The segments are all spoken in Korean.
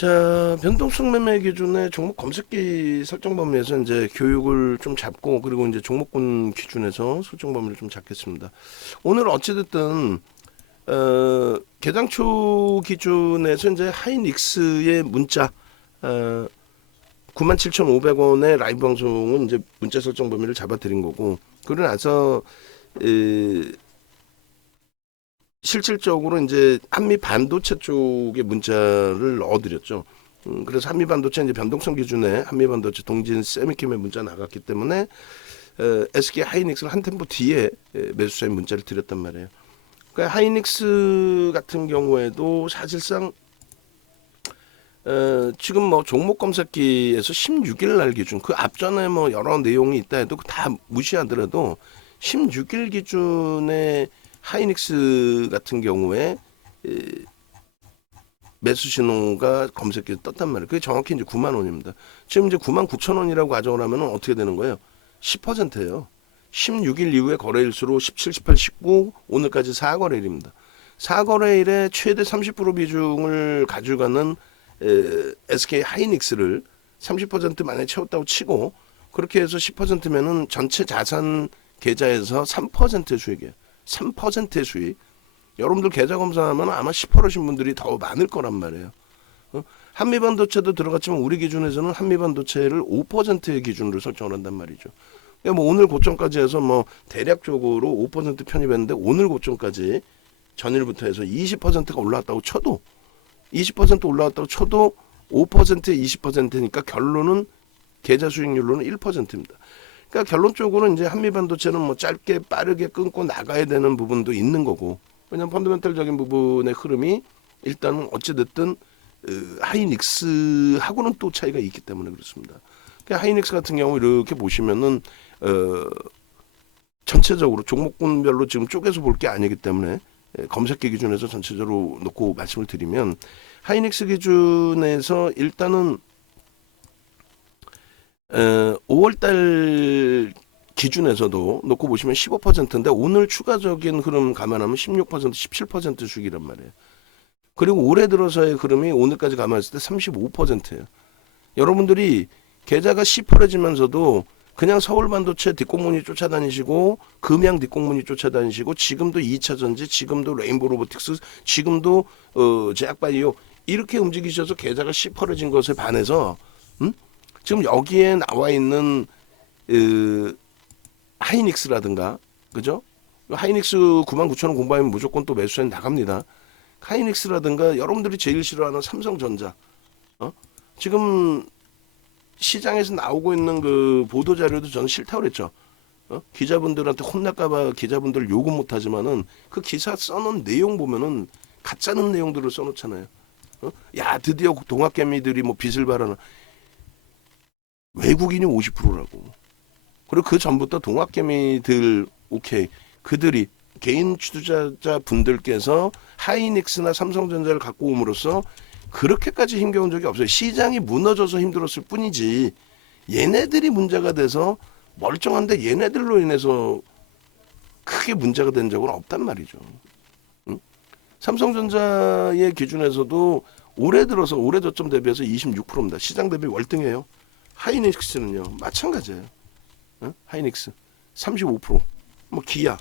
자, 변동성 매매 기준의 종목 검색기 설정 범위에서 이제 교육을 좀 잡고, 그리고 이제 종목군 기준에서 설정 범위를 좀 잡겠습니다. 오늘 어찌됐든 개장 초 기준에서 이제 하이닉스의 문자 97,500원의 라이브 방송은 이제 문자 설정 범위를 잡아드린 거고, 그러고 나서 실질적으로 이제 한미 반도체 쪽의 문자를 넣어드렸죠. 그래서 한미 반도체 이제 변동성 기준에 한미 반도체 동진 세미캠의 문자 나갔기 때문에 SK 하이닉스를 한 템포 뒤에 매수자의 문자를 드렸단 말이에요. 그러니까 하이닉스 같은 경우에도 사실상 지금 뭐 종목 검색기에서 16일 날 기준, 그 앞전에 뭐 여러 내용이 있다 해도 다 무시하더라도 16일 기준에 하이닉스 같은 경우에 매수 신호가 검색기에 떴단 말이에요. 그게 정확히 이제 9만 원입니다. 지금 이제 9만 9천 원이라고 가정을 하면 어떻게 되는 거예요? 10%예요. 16일 이후에 거래일수로 17, 18, 19, 오늘까지 4거래일입니다. 4거래일에 최대 30% 비중을 가져가는 SK 하이닉스를 30% 만에 채웠다고 치고, 그렇게 해서 10%면은 전체 자산 계좌에서 3%의 수익이에요. 3%의 수익. 여러분들 계좌 검사하면 아마 10%신 분들이 더 많을 거란 말이에요. 한미반도체도 들어갔지만 우리 기준에서는 한미반도체를 5%의 기준으로 설정을 한단 말이죠. 그러니까 뭐 오늘 고점까지 해서 뭐 대략적으로 5% 편입했는데, 오늘 고점까지 전일부터 해서 20%가 올라왔다고 쳐도 20% 올라왔다고 쳐도 5%에 20%니까 결론은 계좌 수익률로는 1%입니다. 그러니까 결론적으로 이제 한미반도체는 뭐 짧게 빠르게 끊고 나가야 되는 부분도 있는 거고, 왜냐하면 펀더멘털적인 부분의 흐름이 일단은 어찌됐든 하이닉스하고는 또 차이가 있기 때문에 그렇습니다. 그러니까 하이닉스 같은 경우 이렇게 보시면은 전체적으로 종목군별로 지금 쪼개서 볼 게 아니기 때문에 검색기 기준에서 전체적으로 놓고 말씀을 드리면, 하이닉스 기준에서 일단은 5월달 기준에서도 놓고 보시면 15%인데 오늘 추가적인 흐름 감안하면 16%, 17% 수익이란 말이에요. 그리고 올해 들어서의 흐름이 오늘까지 감안했을 때 35%예요. 여러분들이 계좌가 시퍼레지면서도 그냥 서울반도체 뒷공문이 쫓아다니시고, 금양 뒷공문이 쫓아다니시고, 지금도 2차전지, 지금도 레인보우 로보틱스, 지금도 제약바이오 이렇게 움직이셔서 계좌가 시퍼레진 것에 반해서 지금 여기에 나와 있는 하이닉스라든가, 그죠? 하이닉스 99,000원 공부하면 무조건 또 매수에 나갑니다. 하이닉스라든가 여러분들이 제일 싫어하는 삼성전자, 지금 시장에서 나오고 있는 그 보도 자료도 저는 싫다고 그랬죠. 기자분들한테 혼날까봐 기자분들 욕은 못하지만은 그 기사 써놓은 내용 보면은 가짜는 내용들을 써놓잖아요. 야, 드디어 동학개미들이 뭐 빚을 발하나. 외국인이 50%라고. 그리고 그 전부터 동학개미들, 오케이, 그들이 개인 투자자 분들께서 하이닉스나 삼성전자를 갖고 옴으로써 그렇게까지 힘겨운 적이 없어요. 시장이 무너져서 힘들었을 뿐이지, 얘네들이 문제가 돼서 멀쩡한데 얘네들로 인해서 크게 문제가 된 적은 없단 말이죠. 삼성전자의 기준에서도 올해 들어서 올해 저점 대비해서 26%입니다. 시장 대비 월등해요. 하이닉스는요 마찬가지예요. 하이닉스 35%, 뭐 기아,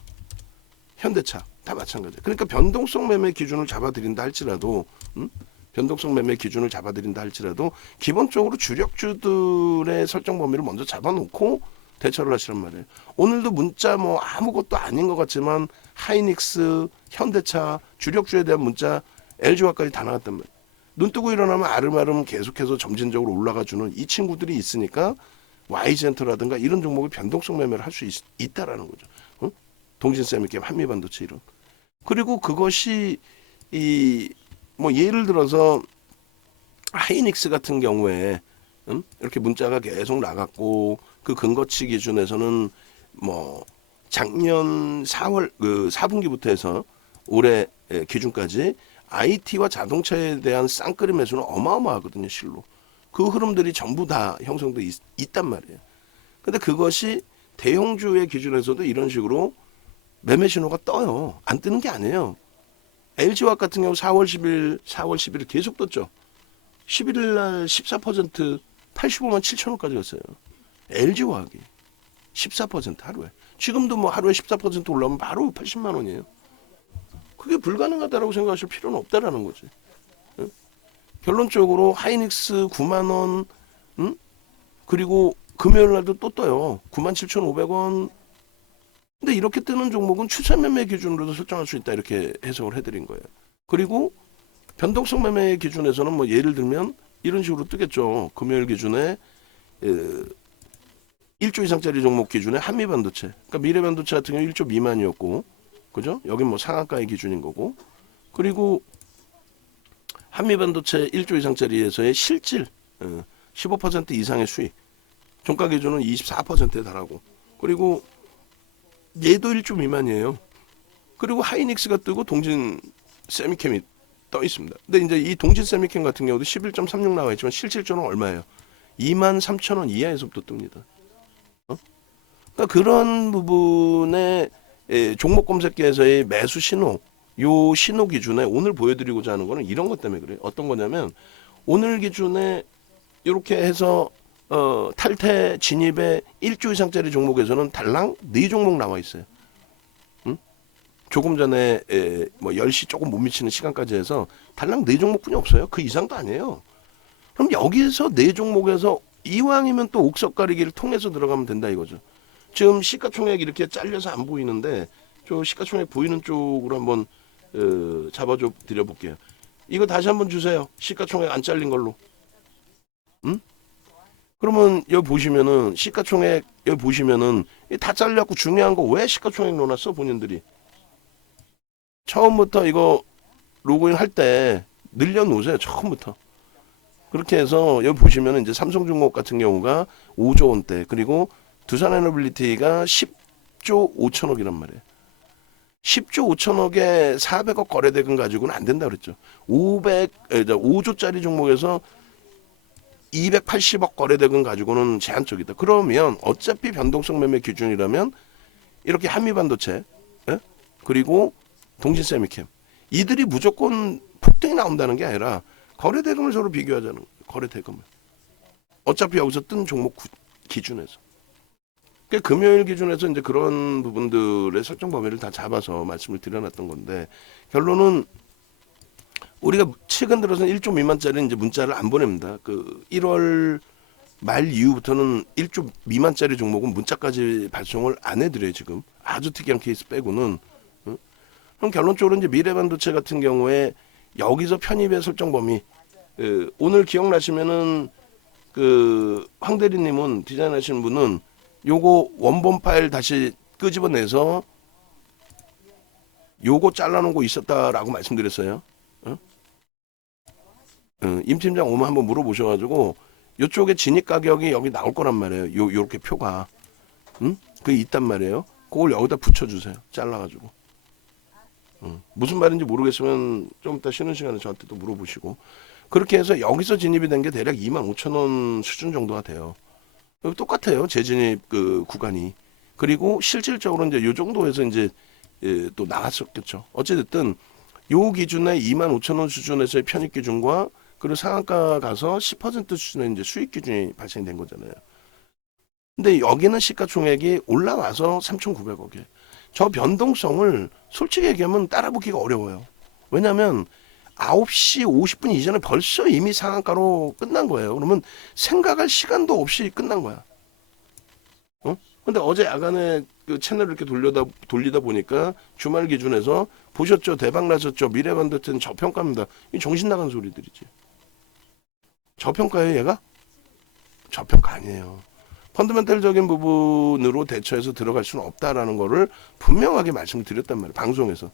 현대차 다 마찬가지예요. 그러니까 변동성 매매 기준을 잡아드린다 할지라도, 변동성 매매 기준을 잡아드린다 할지라도 기본적으로 주력주들의 설정 범위를 먼저 잡아놓고 대처를 하시란 말이에요. 오늘도 문자 뭐 아무것도 아닌 것 같지만 하이닉스, 현대차 주력주에 대한 문자 LG화까지 다 나갔단 말이에요. 눈 뜨고 일어나면 아름아름 계속해서 점진적으로 올라가주는 이 친구들이 있으니까 Y젠터라든가 이런 종목의 변동성 매매를 할 수 있다라는 거죠. 동진세미캠, 한미반도체 이런. 그리고 그것이 뭐 예를 들어서 하이닉스 같은 경우에 이렇게 문자가 계속 나갔고, 그 근거치 기준에서는 뭐 작년 4월 그 4분기부터 해서 올해 기준까지 IT와 자동차에 대한 쌍끌이 매수는 어마어마하거든요, 실로. 그 흐름들이 전부 다 형성돼 있단 말이에요. 근데 그것이 대형주의 기준에서도 이런 식으로 매매 신호가 떠요. 안 뜨는 게 아니에요. LG화학 같은 경우 4월 10일 계속 떴죠. 11일 날 14% 85만 7천원까지 갔어요. LG화학이 14% 하루에. 지금도 뭐 하루에 14% 올라오면 바로 80만 원이에요. 그게 불가능하다라고 생각하실 필요는 없다라는 거지. 응? 결론적으로 하이닉스 9만 원, 응? 그리고 금요일 날도 또 떠요. 97,500원. 근데 이렇게 뜨는 종목은 추세 매매 기준으로도 설정할 수 있다, 이렇게 해석을 해드린 거예요. 그리고 변동성 매매 기준에서는 뭐 예를 들면 이런 식으로 뜨겠죠. 금요일 기준에 1조 이상짜리 종목 기준에 한미반도체, 그러니까 미래반도체 같은 경우 1조 미만이었고, 그죠? 여긴 뭐 상한가의 기준인 거고, 그리고 한미반도체 1조 이상짜리에서의 실질 15% 이상의 수익, 종가 기준은 24%에 달하고, 그리고 얘도 1조 미만이에요. 그리고 하이닉스가 뜨고 동진 세미캠이 떠 있습니다. 근데 이제 이 동진 세미캠 같은 경우도 11.36 나와 있지만 실질적으로 얼마예요? 23,000원 이하에서부터 뜹니다. 그러니까 그런 부분에 종목 검색기에서의 매수 신호, 요 신호 기준에 오늘 보여드리고자 하는 거는 이런 것 때문에 그래요. 어떤 거냐면 오늘 기준에 이렇게 해서 탈퇴 진입의 1조 이상짜리 종목에서는 달랑 4종목 나와 있어요. 응? 조금 전에 뭐 10시 조금 못 미치는 시간까지 해서 달랑 4종목뿐이 없어요. 그 이상도 아니에요. 그럼 여기에서 4종목에서 이왕이면 또 옥석 가리기를 통해서 들어가면 된다 이거죠. 지금 시가총액 이렇게 잘려서 안 보이는데 저 시가총액 보이는 쪽으로 한번 잡아줘 드려볼게요. 이거 다시 한번 주세요. 시가총액 안 잘린 걸로. 응? 그러면 여기 보시면은 시가총액 여기 보시면은 다 잘려갖고 중요한 거 왜 시가총액 넣어놨어 본인들이? 처음부터 이거 로그인 할 때 늘려놓으세요. 처음부터. 그렇게 해서 여기 보시면은 이제 삼성중공업 같은 경우가 5조 원대, 그리고 두산에너빌리티가 10조 5천억이란 말이에요. 10조 5천억에 400억 거래대금 가지고는 안 된다 그랬죠. 5조짜리 종목에서 280억 거래대금 가지고는 제한적이다. 그러면 어차피 변동성 매매 기준이라면 이렇게 한미반도체, 예? 그리고 동진세미캠, 이들이 무조건 폭등이 나온다는 게 아니라 거래대금을 서로 비교하자는 거예요. 거래대금을. 어차피 여기서 뜬 종목 기준에서. 그러니까 금요일 기준에서 이제 그런 부분들의 설정 범위를 다 잡아서 말씀을 드려놨던 건데, 결론은 우리가 최근 들어서는 1조 미만짜리 이제 문자를 안 보냅니다. 그 1월 말 이후부터는 1조 미만짜리 종목은 문자까지 발송을 안 해드려요. 지금 아주 특이한 케이스 빼고는. 그럼 결론적으로 이제 미래반도체 같은 경우에 여기서 편입의 설정 범위, 오늘 기억나시면은 그 황 대리님은 디자인하시는 분은 요거 원본 파일 다시 끄집어내서 요거 잘라놓은 거 있었다라고 말씀드렸어요. 임 팀장 오면 한번 물어보셔가지고 요쪽에 진입 가격이 여기 나올 거란 말이에요. 요렇게 표가, 그게 있단 말이에요. 그걸 여기다 붙여주세요. 잘라가지고. 무슨 말인지 모르겠으면 좀 이따 쉬는 시간에 저한테 또 물어보시고, 그렇게 해서 여기서 진입이 된 게 대략 25,000원 수준 정도가 돼요. 똑같아요. 재진입 그 구간이. 그리고 실질적으로 이제 요 정도에서 이제 또 나갔었겠죠. 어찌됐든 요 기준에 25,000원 수준에서의 편입 기준과 그리고 상한가 가서 10% 수준의 이제 수익 기준이 발생된 거잖아요. 근데 여기는 시가총액이 올라와서 3,900억이에요. 저 변동성을 솔직히 얘기하면 따라붙기가 어려워요. 왜냐하면 9시 50분 이전에 벌써 이미 상한가로 끝난 거예요. 그러면 생각할 시간도 없이 끝난 거야. 근데 어제 야간에 그 채널을 이렇게 돌리다 보니까 주말 기준에서 보셨죠? 대박 나셨죠? 미래반도체는 저평가입니다. 이 정신 나간 소리들이지. 저평가예요, 얘가? 저평가 아니에요. 펀더멘탈적인 부분으로 대처해서 들어갈 수는 없다라는 거를 분명하게 말씀드렸단 말이에요. 방송에서.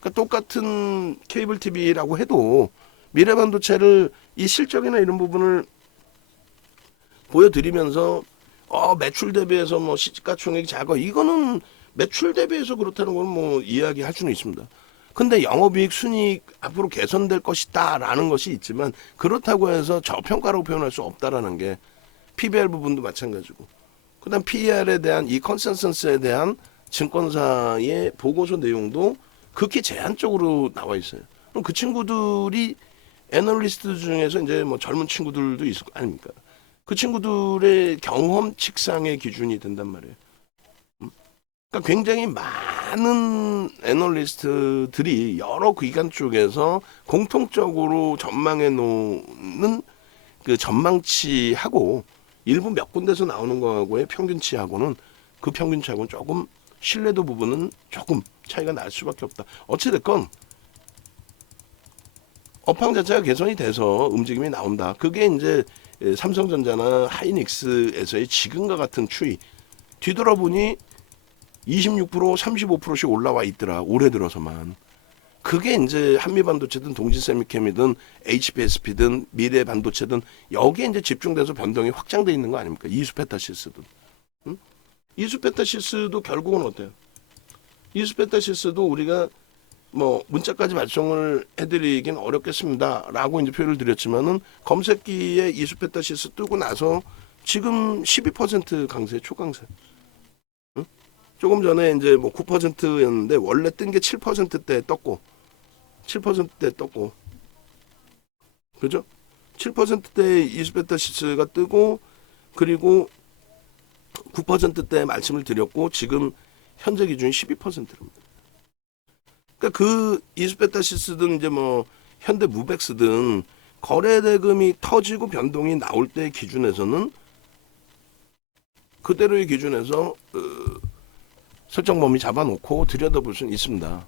그러니까 똑같은 케이블 TV라고 해도 미래반도체를 이 실적이나 이런 부분을 보여드리면서 매출 대비해서 뭐 시가총액이 작아, 이거는 매출 대비해서 그렇다는 건 뭐 이야기할 수는 있습니다. 근데 영업이익 순이익 앞으로 개선될 것이다라는 것이 있지만 그렇다고 해서 저평가라고 표현할 수 없다라는 게 PBR 부분도 마찬가지고, 그다음 PER에 대한 이 컨센서스에 대한 증권사의 보고서 내용도 극히 제한적으로 나와 있어요. 그럼 그 친구들이 애널리스트 중에서 이제 뭐 젊은 친구들도 있을 거 아닙니까? 그 친구들의 경험 칙상의 기준이 된단 말이에요. 그러니까 굉장히 많은 애널리스트들이 여러 기관 쪽에서 공통적으로 전망해 놓는 그 전망치하고 일부 몇 군데서 나오는 거하고의 평균치하고는 그 평균치하고는 조금 신뢰도 부분은 조금 차이가 날 수밖에 없다. 어찌됐건 업황 자체가 개선이 돼서 움직임이 나온다. 그게 이제 삼성전자나 하이닉스에서의 지금과 같은 추이. 뒤돌아보니 26% 35%씩 올라와 있더라. 올해 들어서만. 그게 이제 한미반도체든 동진세미캠이든 HPSP든 미래반도체든 여기에 이제 집중돼서 변동이 확장돼 있는 거 아닙니까? 이수페타시스도. 응? 이수페타시스도 결국은 어때요? 이수페타시스도 우리가 뭐 문자까지 발송을 해드리긴 어렵겠습니다라고 이제 표현을 드렸지만은 검색기에 이수페타시스 뜨고 나서 지금 12% 강세, 초강세. 응? 조금 전에 이제 뭐 9%였는데 원래 뜬 게 7%대 떴고 7%대 떴고 그죠? 7%대 이수페타시스가 뜨고 그리고 9%대 말씀을 드렸고 지금 현재 기준이 12%입니다. 그러니까 그 이수페타시스든 이제 뭐 현대무백스든 거래 대금이 터지고 변동이 나올 때 기준에서는 그대로의 기준에서 설정 범위 잡아놓고 들여다볼 수는 있습니다.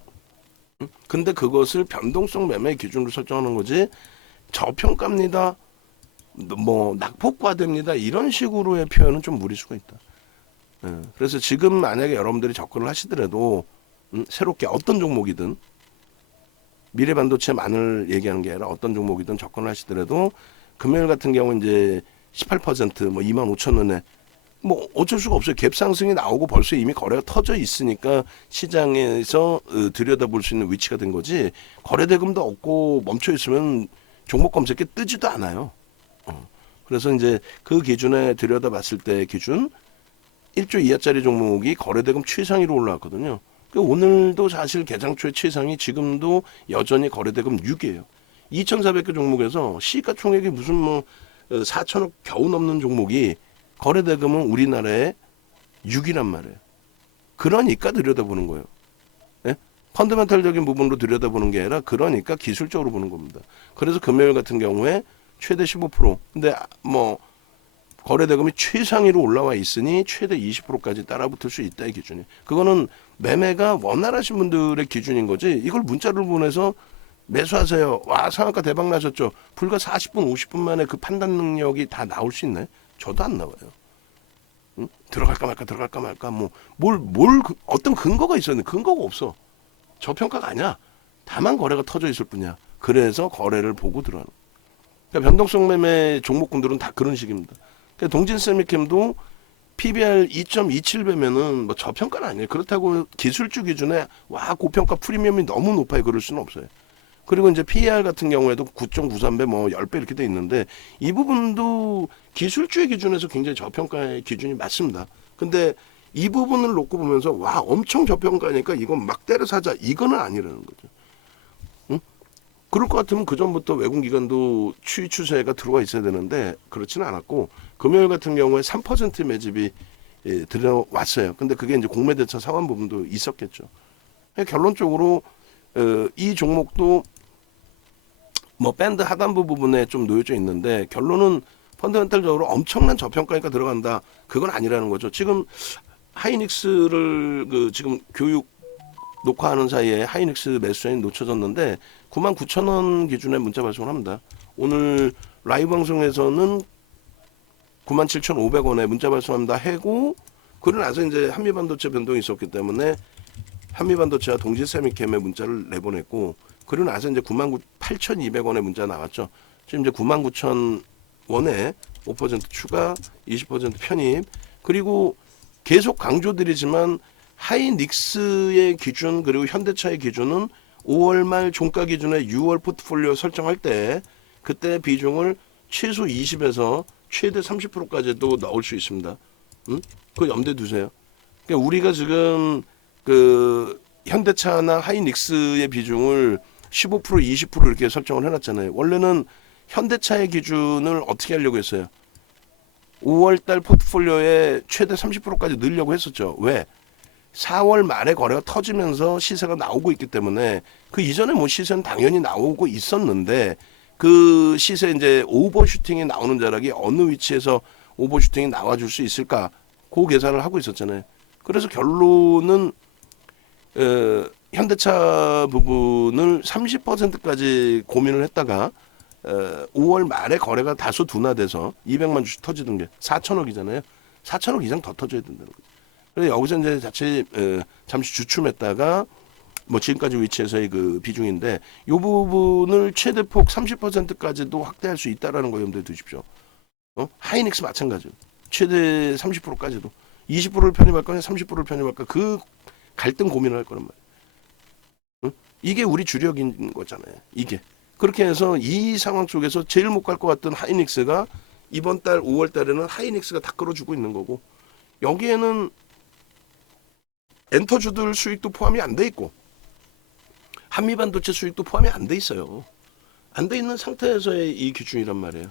근데 그것을 변동성 매매 기준으로 설정하는 거지 저평가입니다. 뭐 낙폭과됩니다. 이런 식으로의 표현은 좀 무리수가 있다. 그래서 지금 만약에 여러분들이 접근을 하시더라도 새롭게 어떤 종목이든 미래반도체만을 얘기하는 게 아니라 어떤 종목이든 접근을 하시더라도 금요일 같은 경우 이제 18%뭐 25,000원에 뭐 어쩔 수가 없어요. 갭 상승이 나오고 벌써 이미 거래가 터져 있으니까 시장에서 들여다볼 수 있는 위치가 된 거지. 거래 대금도 없고 멈춰 있으면 종목 검색에 뜨지도 않아요. 그래서 이제 그 기준에 들여다봤을 때 기준 1조 이하짜리 종목이 거래 대금 최상위로 올라왔거든요. 오늘도 사실 개장초의 최상위 지금도 여전히 거래 대금 6이에요. 2,400개 종목에서 시가 총액이 무슨 뭐 4천억 겨우 넘는 종목이 거래 대금은 우리나라에 6이란 말이에요. 그러니까 들여다보는 거예요. 예? 펀더멘탈적인 부분으로 들여다보는 게 아니라 그러니까 기술적으로 보는 겁니다. 그래서 금요일 같은 경우에 최대 15%. 근데 뭐 거래 대금이 최상위로 올라와 있으니 최대 20%까지 따라붙을 수 있다 이 기준이. 그거는 매매가 원활하신 분들의 기준인 거지. 이걸 문자를 보내서 매수하세요. 와 상한가 대박 나셨죠. 불과 40분 50분 만에 그 판단 능력이 다 나올 수 있나요? 저도 안 나와요. 응? 들어갈까 말까 뭐 어떤 근거가 있었는데 근거가 없어. 저평가가 아니야. 다만 거래가 터져 있을 뿐이야. 그래서 거래를 보고 들어가는. 그러니까 변동성 매매 종목군들은 다 그런 식입니다. 그러니까 동진세미캠도 PBR 2.27배면은 뭐 저평가는 아니에요. 그렇다고 기술주 기준에 와 고평가 프리미엄이 너무 높아요. 그럴 수는 없어요. 그리고 이제 PER 같은 경우에도 9.93배 뭐 10배 이렇게 돼 있는데 이 부분도 기술주의 기준에서 굉장히 저평가의 기준이 맞습니다. 근데 이 부분을 놓고 보면서 와 엄청 저평가니까 이건 막 때려 사자 이거는 아니라는 거죠. 응? 그럴 것 같으면 그 전부터 외국 기관도 추이 추세가 들어와 있어야 되는데 그렇지는 않았고 금요일 같은 경우에 3% 매집이 들어왔어요. 근데 그게 이제 공매대차 상환 부분도 있었겠죠. 결론적으로 이 종목도 뭐 밴드 하단부 부분에 좀 놓여져 있는데 결론은 펀더멘탈적으로 엄청난 저평가니까 들어간다. 그건 아니라는 거죠. 지금 하이닉스를 그 지금 교육 녹화하는 사이에 하이닉스 매수자이 놓쳐졌는데 99,000원 기준에 문자 발송을 합니다. 오늘 라이브 방송에서는 97,500원에 문자 발송합니다. 해고 그러고 나서 이제 한미반도체 변동이 있었기 때문에 한미반도체와 동진세미캠에 문자를 내보냈고 그러고 나서 이제 98,200원에 문자 나왔죠. 지금 이제 99,000원에 5% 추가, 20% 편입. 그리고 계속 강조드리지만 하이닉스의 기준 그리고 현대차의 기준은 5월 말 종가 기준에 6월 포트폴리오 설정할 때 그때 비중을 최소 20에서 최대 30%까지도 넣을 수 있습니다. 그거 염두에 두세요. 그러니까 우리가 지금 그 현대차나 하이닉스의 비중을 15% 20% 이렇게 설정을 해놨잖아요. 원래는 현대차의 기준을 어떻게 하려고 했어요? 5월달 포트폴리오에 최대 30%까지 늘려고 했었죠. 왜? 4월 말에 거래가 터지면서 시세가 나오고 있기 때문에 그 이전에 뭐 시세는 당연히 나오고 있었는데 그 시세 이제 오버슈팅이 나오는 자락이 어느 위치에서 오버슈팅이 나와줄 수 있을까? 그 계산을 하고 있었잖아요. 그래서 결론은 현대차 부분을 30%까지 고민을 했다가 5월 말에 거래가 다소 둔화돼서 200만 주씩 터지던 게 4천억이잖아요. 4천억 이상 더 터져야 된다는 거죠. 그래서 여기서 이제 자칫 잠시 주춤했다가 뭐 지금까지 위치에서의 그 비중인데 이 부분을 최대폭 30%까지도 확대할 수 있다라는 거 염두에 두십시오. 하이닉스 마찬가지로 최대 30%까지도 20%를 편입할 거냐 30%를 편입할까 그 갈등 고민을 할 거란 말이에요. 이게 우리 주력인 거잖아요. 이게 그렇게 해서 이 상황 속에서 제일 못 갈 것 같던 하이닉스가 이번 달 5월 달에는 하이닉스가 다 끌어주고 있는 거고 여기에는 엔터주들 수익도 포함이 안 돼 있고 한미반도체 수익도 포함이 안 돼 있어요. 안 돼 있는 상태에서의 이 기준이란 말이에요.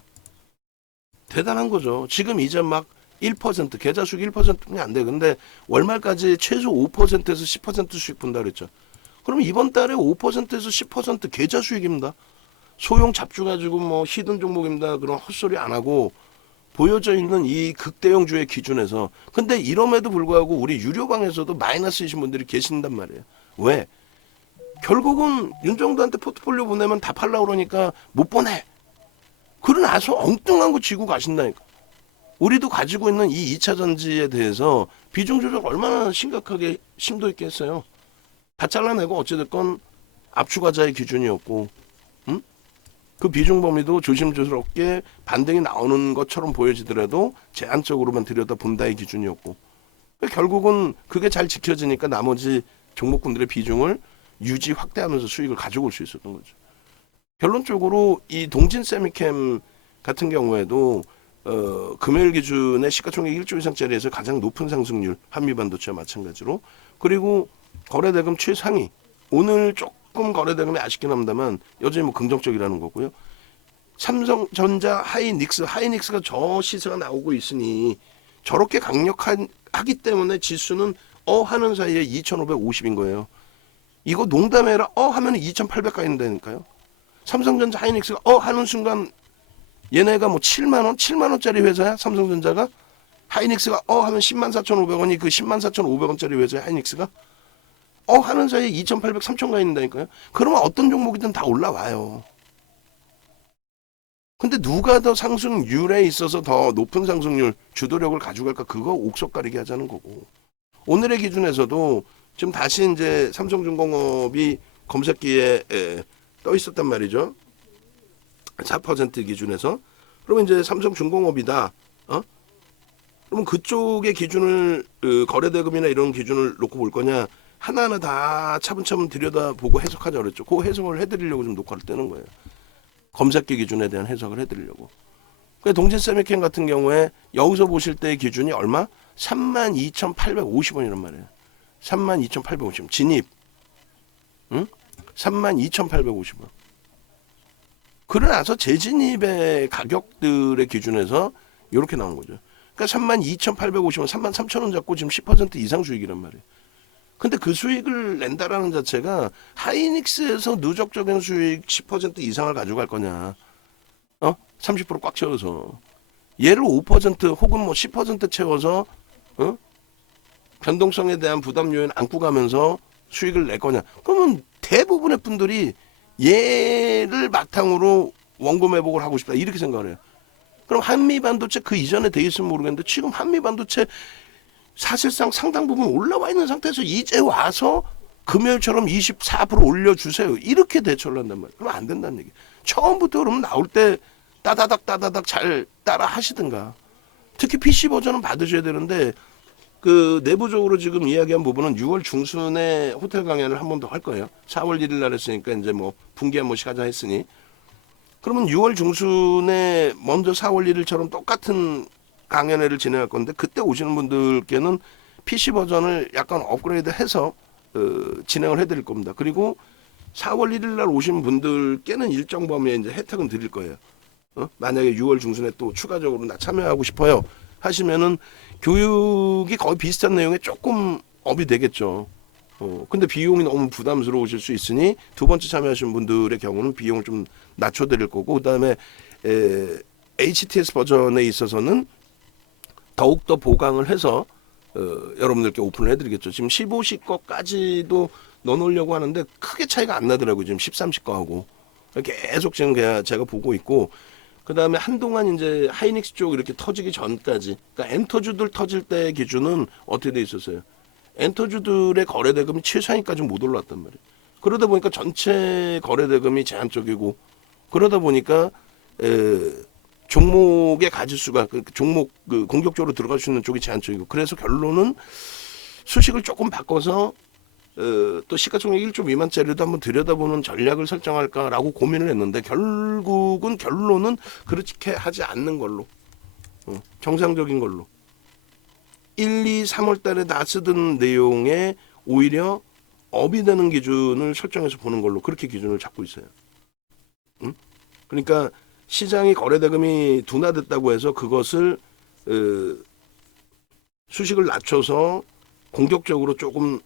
대단한 거죠. 지금 이제 막 1% 계좌 수익 1%는 안 돼. 근데 월말까지 최소 5%에서 10% 수익 본다 그랬죠. 그럼 이번 달에 5%에서 10% 계좌 수익입니다. 소형 잡주 가지고 뭐 히든 종목입니다. 그런 헛소리 안 하고 보여져 있는 이 극대형주의 기준에서 근데 이럼에도 불구하고 우리 유료방에서도 마이너스이신 분들이 계신단 말이에요. 왜? 결국은 윤정도한테 포트폴리오 보내면 다 팔라 그러니까 못 보내. 그러나서 엉뚱한 거 쥐고 가신다니까. 우리도 가지고 있는 이 2차 전지에 대해서 비중 조절 얼마나 심각하게 심도 있게 했어요. 다 잘라내고 어찌됐건 압축하자의 기준이었고 그 비중 범위도 조심스럽게 반등이 나오는 것처럼 보여지더라도 제한적으로만 들여다본다의 기준이었고 결국은 그게 잘 지켜지니까 나머지 종목군들의 비중을 유지 확대하면서 수익을 가져올 수 있었던 거죠. 결론적으로 이 동진 세미캠 같은 경우에도 금요일 기준의 시가총액 1조 이상짜리에서 가장 높은 상승률 한미반도체와 마찬가지로 그리고 거래대금 최상위 오늘 조금 거래대금이 아쉽긴 합니다만 여전히 뭐 긍정적이라는 거고요. 삼성전자 하이닉스가 저 시세가 나오고 있으니 저렇게 강력하기 때문에 지수는 하는 사이에 2550인 거예요. 이거 농담해라 하면 2800 가인다니까요. 삼성전자 하이닉스가 하는 순간 얘네가 뭐 7만원짜리 회사야 삼성전자가 하이닉스가 하면 104,500원이 그 104,500원짜리 회사야 하이닉스가 하는 사이에 2,800, 3,000 가 있는다니까요. 그러면 어떤 종목이든 다 올라와요. 근데 누가 더 상승률에 있어서 더 높은 상승률 주도력을 가져갈까 그거 옥석 가리게 하자는 거고 오늘의 기준에서도 지금 다시 이제 삼성중공업이 검색기에 떠 있었단 말이죠. 4% 기준에서 그러면 이제 삼성중공업이다. 그러면 그쪽의 기준을 거래대금이나 이런 기준을 놓고 볼 거냐 하나하나 다 차분차분 들여다보고 해석하자 그랬죠. 그 해석을 해드리려고 좀 녹화를 떼는 거예요. 검색기 기준에 대한 해석을 해드리려고. 그러니까 동진세미캠 같은 경우에 여기서 보실 때의 기준이 얼마? 32,850원이란 말이에요. 32,850원 진입. 32,850원. 그러나서 재진입의 가격들의 기준에서 이렇게 나온 거죠. 그러니까 32,850원, 33,000원 잡고 지금 10% 이상 수익이란 말이에요. 근데 그 수익을 낸다라는 자체가 하이닉스에서 누적적인 수익 10% 이상을 가져갈 거냐. 30% 꽉 채워서. 얘를 5% 혹은 뭐 10% 채워서 변동성에 대한 부담 요인 안고 가면서 수익을 낼 거냐. 그러면 대부분의 분들이 얘를 바탕으로 원금 회복을 하고 싶다. 이렇게 생각을 해요. 그럼 한미반도체 그 이전에 돼 있으면 모르겠는데 지금 한미반도체 사실상 상당 부분 올라와 있는 상태에서 이제 와서 금요일처럼 24% 올려주세요. 이렇게 대처를 한단 말이에요. 그럼 안 된다는 얘기. 처음부터 그러면 나올 때 따다닥 잘 따라 하시든가. 특히 PC 버전은 받으셔야 되는데 그 내부적으로 지금 이야기한 부분은 6월 중순에 호텔 강연을 한 번 더 할 거예요. 4월 1일 날 했으니까 이제 뭐 분기 한 번씩 하자 했으니. 그러면 6월 중순에 먼저 4월 1일처럼 똑같은 강연회를 진행할 건데 그때 오시는 분들께는 PC 버전을 약간 업그레이드 해서 진행을 해드릴 겁니다. 그리고 4월 1일 날 오신 분들께는 일정 범위의 이제 혜택은 드릴 거예요. 만약에 6월 중순에 또 추가적으로 나 참여하고 싶어요 하시면은 교육이 거의 비슷한 내용에 조금 업이 되겠죠. 근데 비용이 너무 부담스러우실 수 있으니 두 번째 참여하신 분들의 경우는 비용을 좀 낮춰드릴 거고, 그다음에 HTS 버전에 있어서는 더욱더 보강을 해서 여러분들께 오픈을 해드리겠죠. 지금 15시 거까지도 넣어놓으려고 하는데 크게 차이가 안 나더라고요. 지금 13시 거하고 계속 지금 제가 보고 있고, 그 다음에 한동안 이제 하이닉스 쪽 이렇게 터지기 전까지, 그러니까 엔터주들 터질 때 기준은 어떻게 돼 있었어요? 엔터주들의 거래 대금이 최상위까지 못 올랐단 말이에요. 그러다 보니까 전체 거래 대금이 제한적이고, 그러다 보니까 종목의 가지수가, 종목 공격적으로 들어갈 수 있는 쪽이 제한적이고, 그래서 결론은 수식을 조금 바꿔서 또 시가총액 1조 미만짜리도 한번 들여다보는 전략을 설정할까라고 고민을 했는데, 결론은 그렇게 하지 않는 걸로, 정상적인 걸로 1, 2, 3월 달에 다 쓰던 내용에 오히려 업이 되는 기준을 설정해서 보는 걸로 그렇게 기준을 잡고 있어요. 그러니까 시장이 거래대금이 둔화됐다고 해서 그것을 수식을 낮춰서 공격적으로 조금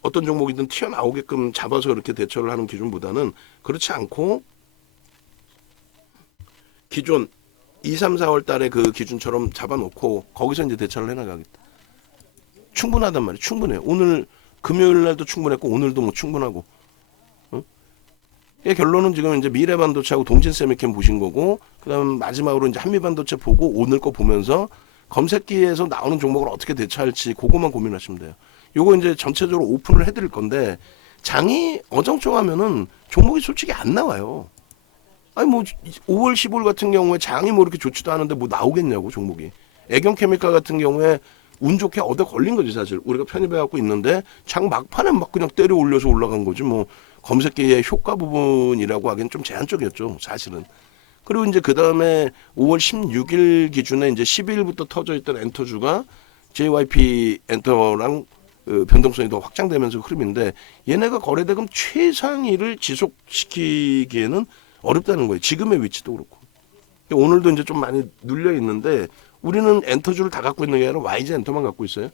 어떤 종목이든 튀어나오게끔 잡아서 그렇게 대처를 하는 기준보다는 그렇지 않고 기존 2, 3, 4월 달에 그 기준처럼 잡아놓고 거기서 이제 대처를 해나가겠다. 충분하단 말이에요. 충분해요. 오늘 금요일 날도 충분했고 오늘도 뭐 충분하고. 결론은 지금 이제 미래반도체하고 동진세미캠 보신 거고, 그다음 마지막으로 이제 한미반도체 보고 오늘 거 보면서 검색기에서 나오는 종목을 어떻게 대처할지 그것만 고민하시면 돼요. 요거 이제 전체적으로 오픈을 해드릴 건데, 장이 어정쩡하면은 종목이 솔직히 안 나와요. 아니 뭐 5월 15일 같은 경우에 장이 뭐 이렇게 좋지도 않은데 뭐 나오겠냐고 종목이. 애경케미칼 같은 경우에 운 좋게 얻어 걸린 거지 사실. 우리가 편입해 갖고 있는데 장 막판에 막 그냥 때려 올려서 올라간 거지 뭐. 검색기의 효과 부분이라고 하기엔 좀 제한적이었죠 사실은. 그리고 이제 그 다음에 5월 16일 기준에 이제 12일부터 터져 있던 엔터주가 JYP 엔터랑 변동성이 더 확장되면서 흐름인데, 얘네가 거래대금 최상위를 지속시키기에는 어렵다는 거예요. 지금의 위치도 그렇고. 오늘도 이제 좀 많이 눌려 있는데, 우리는 엔터주를 다 갖고 있는 게 아니라 YG 엔터만 갖고 있어요.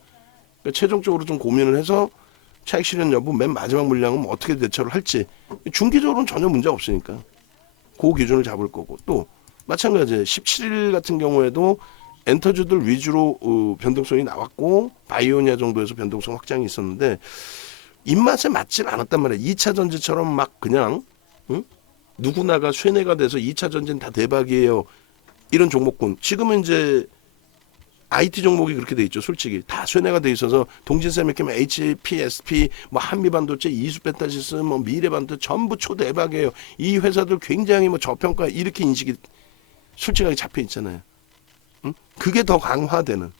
그러니까 최종적으로 좀 고민을 해서 차익 실현 여부, 맨 마지막 물량은 어떻게 대처를 할지, 중기적으로는 전혀 문제 없으니까 그 기준을 잡을 거고, 또 마찬가지예요. 17일 같은 경우에도 엔터주들 위주로 변동성이 나왔고 바이오니아 정도에서 변동성 확장이 있었는데 입맛에 맞질 않았단 말이에요. 2차 전지처럼 막 그냥 누구나가 쇠뇌가 돼서 2차 전지는 다 대박이에요 이런 종목군. 지금은 이제 IT 종목이 그렇게 돼 있죠. 솔직히 다 쇠뇌가 돼 있어서 동진세미캠, HPSP, 뭐 한미반도체, 이수베타시스, 뭐 미래반도체 전부 초대박이에요. 이 회사들 굉장히 뭐 저평가 이렇게 인식이 솔직하게 잡혀 있잖아요. 그게 더 강화되는,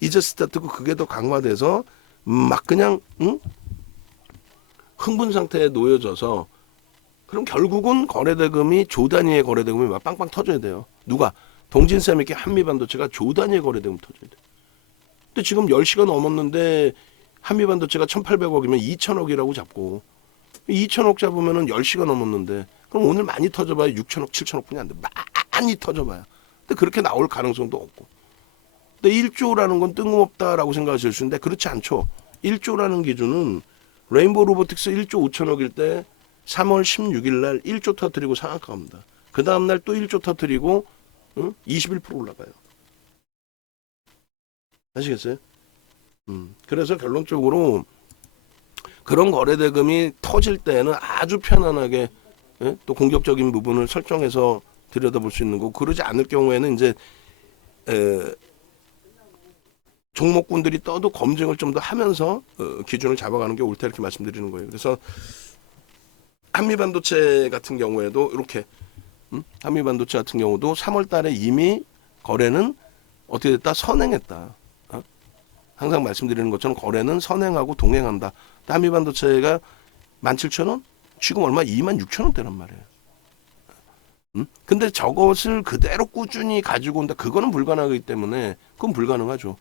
이제 스타트고 그게 더 강화돼서 막 그냥 흥분 상태에 놓여져서, 그럼 결국은 거래대금이 조 단위의 거래대금이 막 빵빵 터져야 돼요. 누가? 동진세미캠, 한미반도체가 조 단위의 거래대금 터져야 돼요. 근데 지금 10시가 넘었는데 한미반도체가 1,800억이면 2,000억이라고 잡고, 2,000억 잡으면은 10시가 넘었는데 그럼 오늘 많이 터져봐야 6,000억, 7,000억 뿐이 안 돼. 많이 터져봐야. 근데 그렇게 나올 가능성도 없고. 근데 1조라는 건 뜬금없다라고 생각하실 수 있는데 그렇지 않죠. 1조라는 기준은 레인보우 로보틱스 1조 5천억일 때 3월 16일 날 1조 터뜨리고 상한가입니다. 그 다음 날 또 1조 터뜨리고 21% 올라가요. 아시겠어요? 그래서 결론적으로 그런 거래대금이 터질 때는 아주 편안하게 또 공격적인 부분을 설정해서 들여다볼 수 있는 거고, 그러지 않을 경우에는 이제 종목군들이 떠도 검증을 좀 더 하면서 기준을 잡아가는 게 옳다 이렇게 말씀드리는 거예요. 그래서 한미반도체 같은 경우에도 이렇게 한미반도체 같은 경우도 3월 달에 이미 거래는 어떻게 됐다? 선행했다. 항상 말씀드리는 것처럼 거래는 선행하고 동행한다. 한미반도체가 17,000원? 지금 얼마? 26,000원대란 말이에요. 근데 저것을 그대로 꾸준히 가지고 온다. 그거는 불가능하기 때문에 그건 불가능하죠.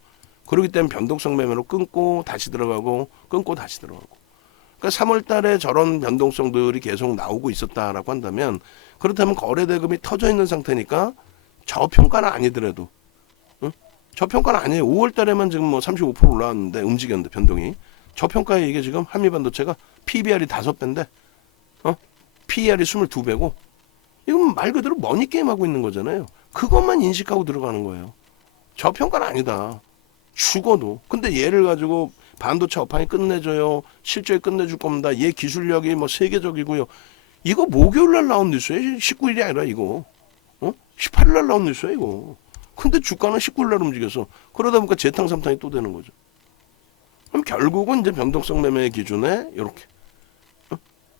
그렇기 때문에 변동성 매매로 끊고 다시 들어가고 끊고 다시 들어가고. 그러니까 3월 달에 저런 변동성들이 계속 나오고 있었다라고 한다면, 그렇다면 거래대금이 터져 있는 상태니까 저평가는 아니더라도, 응? 저평가는 아니에요. 5월 달에만 지금 뭐 35% 올라왔는데, 움직였는데 변동이. 저평가에 이게 지금 한미반도체가 PBR이 5배인데, PER이 22배고, 이건 말 그대로 머니게임 하고 있는 거잖아요. 그것만 인식하고 들어가는 거예요. 저평가는 아니다. 죽어도. 근데 얘를 가지고 반도체 업황이 끝내줘요. 실적이 끝내줄 겁니다. 얘 기술력이 뭐 세계적이고요. 이거 목요일 날 나온 뉴스예요. 19일이 아니라 이거. 18일 날 나온 뉴스예요, 이거. 근데 주가는 19일 날 움직여서, 그러다 보니까 재탕 삼탕이 또 되는 거죠. 그럼 결국은 이제 변동성 매매 기준에 이렇게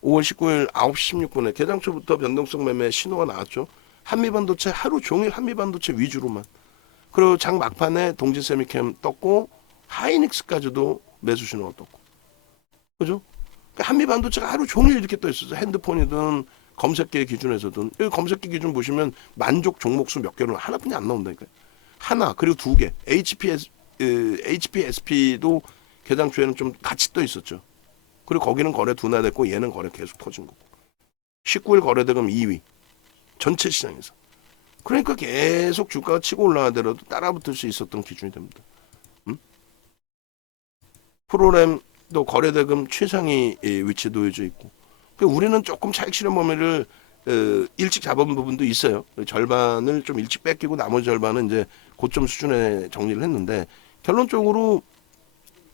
5월 19일 9시 16분에 개장 초부터 변동성 매매 신호가 나왔죠. 한미반도체 하루 종일 한미반도체 위주로만. 그리고 장 막판에 동진세미캠 떴고, 하이닉스까지도 매수 신호가 떴고, 그죠? 그러니까 한미반도체가 하루 종일 이렇게 떠 있어서, 핸드폰이든 검색계 기준에서든, 여기 검색계 기준 보시면 만족 종목수 몇 개로 하나뿐이 안 나온다니까요. 하나, 그리고 2개. HPSP도 개장 초에는 좀 같이 떠 있었죠. 그리고 거기는 거래 둔화됐고, 얘는 거래 계속 터진 거고. 19일 거래대금 2위. 전체 시장에서. 그러니까 계속 주가가 치고 올라가더라도 따라붙을 수 있었던 기준이 됩니다. 프로램도 거래대금 최상위 위치에 놓여져 있고, 우리는 조금 차익 실현 범위를 일찍 잡은 부분도 있어요. 절반을 좀 일찍 뺏기고 나머지 절반은 이제 고점 수준에 정리를 했는데, 결론적으로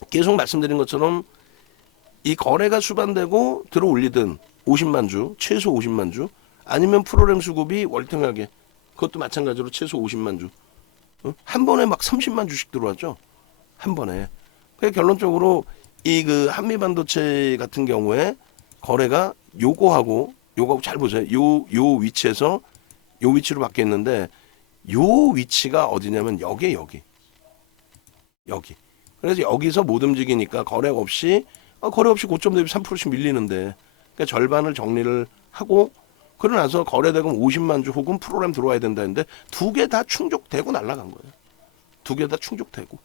계속 말씀드린 것처럼 이 거래가 수반되고 들어올리든 50만 주, 최소 50만 주, 아니면 프로그램 수급이 월등하게, 그것도 마찬가지로 최소 50만 주. 한 번에 막 30만 주씩 들어왔죠. 한 번에. 그래서 결론적으로 이 그 한미반도체 같은 경우에 거래가 요거하고 잘 보세요. 요 위치에서 요 위치로 바뀌었는데, 요 위치가 어디냐면 여기. 그래서 여기서 못 움직이니까 거래 없이 고점 대비 3%씩 밀리는데, 그러니까 절반을 정리를 하고, 그러고 나서 거래대금 50만 주 혹은 프로그램 들어와야 된다는데, 두 개 다 충족되고 날아간 거예요. 두 개 다 충족되고.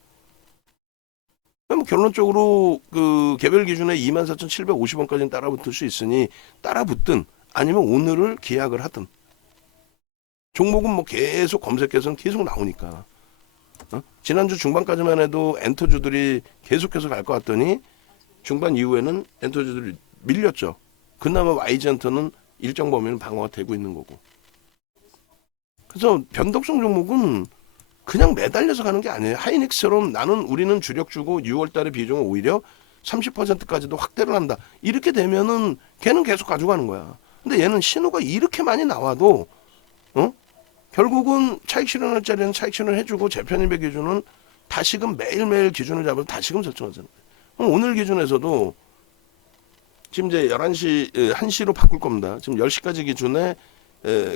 그럼 결론적으로 그 개별 기준에 24,750원까지는 따라붙을 수 있으니, 따라붙든 아니면 오늘을 기약을 하든, 종목은 뭐 계속 검색해서는 계속 나오니까. 지난주 중반까지만 해도 엔터주들이 계속해서 갈 것 같더니 중반 이후에는 엔터주들이 밀렸죠. 그나마 YG엔터는 일정 범위는 방어가 되고 있는 거고. 그래서 변동성 종목은 그냥 매달려서 가는 게 아니에요. 하이닉스처럼 우리는 주력 주고 6월 달에 비중을 오히려 30%까지도 확대를 한다. 이렇게 되면은 걔는 계속 가져가는 거야. 근데 얘는 신호가 이렇게 많이 나와도 결국은 차익 실현할 자리는 차익 실현을 해주고, 재편입의 기준은 다시금 매일매일 기준을 잡아서 다시금 설정하잖아요. 그럼 오늘 기준에서도 지금 이제 11시, 1시로 바꿀 겁니다. 지금 10시까지 기준에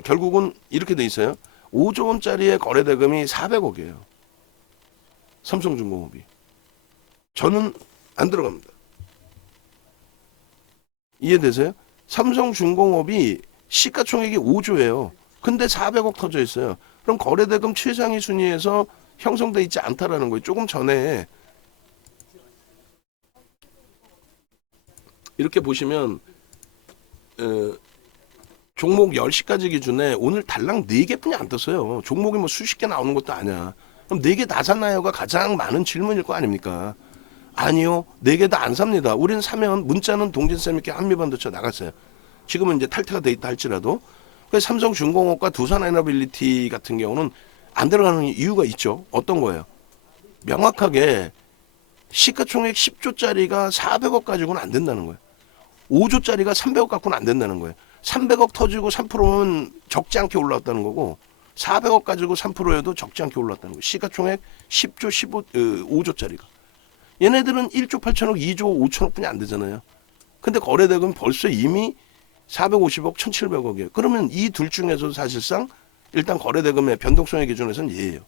결국은 이렇게 돼 있어요. 5조 원짜리의 거래대금이 400억이에요. 삼성중공업이. 저는 안 들어갑니다. 이해되세요? 삼성중공업이 시가총액이 5조예요. 근데 400억 터져 있어요. 그럼 거래대금 최상위 순위에서 형성돼 있지 않다라는 거예요. 조금 전에 이렇게 보시면 종목 10시까지 기준에 오늘 달랑 4개뿐이 안 떴어요. 종목이 뭐 수십 개 나오는 것도 아니야. 그럼 4개 다 샀나요가 가장 많은 질문일 거 아닙니까? 아니요. 4개 다 안 삽니다. 우리는 사면 문자는 동진세미케 한미반도체 나갔어요. 지금은 이제 탈퇴가 돼 있다 할지라도. 그래서 삼성중공업과 두산에너빌리티 같은 경우는 안 들어가는 이유가 있죠. 어떤 거예요? 명확하게 시가총액 10조짜리가 400억 가지고는 안 된다는 거예요. 5조짜리가 300억 갖고는 안 된다는 거예요. 300억 터지고 3%면 적지 않게 올라왔다는 거고, 400억 가지고 3%여도 적지 않게 올라왔다는 거예요. 시가총액 10조, 5조짜리가. 얘네들은 1조 8천억, 2조 5천억 뿐이 안 되잖아요. 근데 거래대금 벌써 이미 450억, 1,700억이에요. 그러면 이 둘 중에서 사실상 일단 거래대금의 변동성의 기준에서는 얘예요.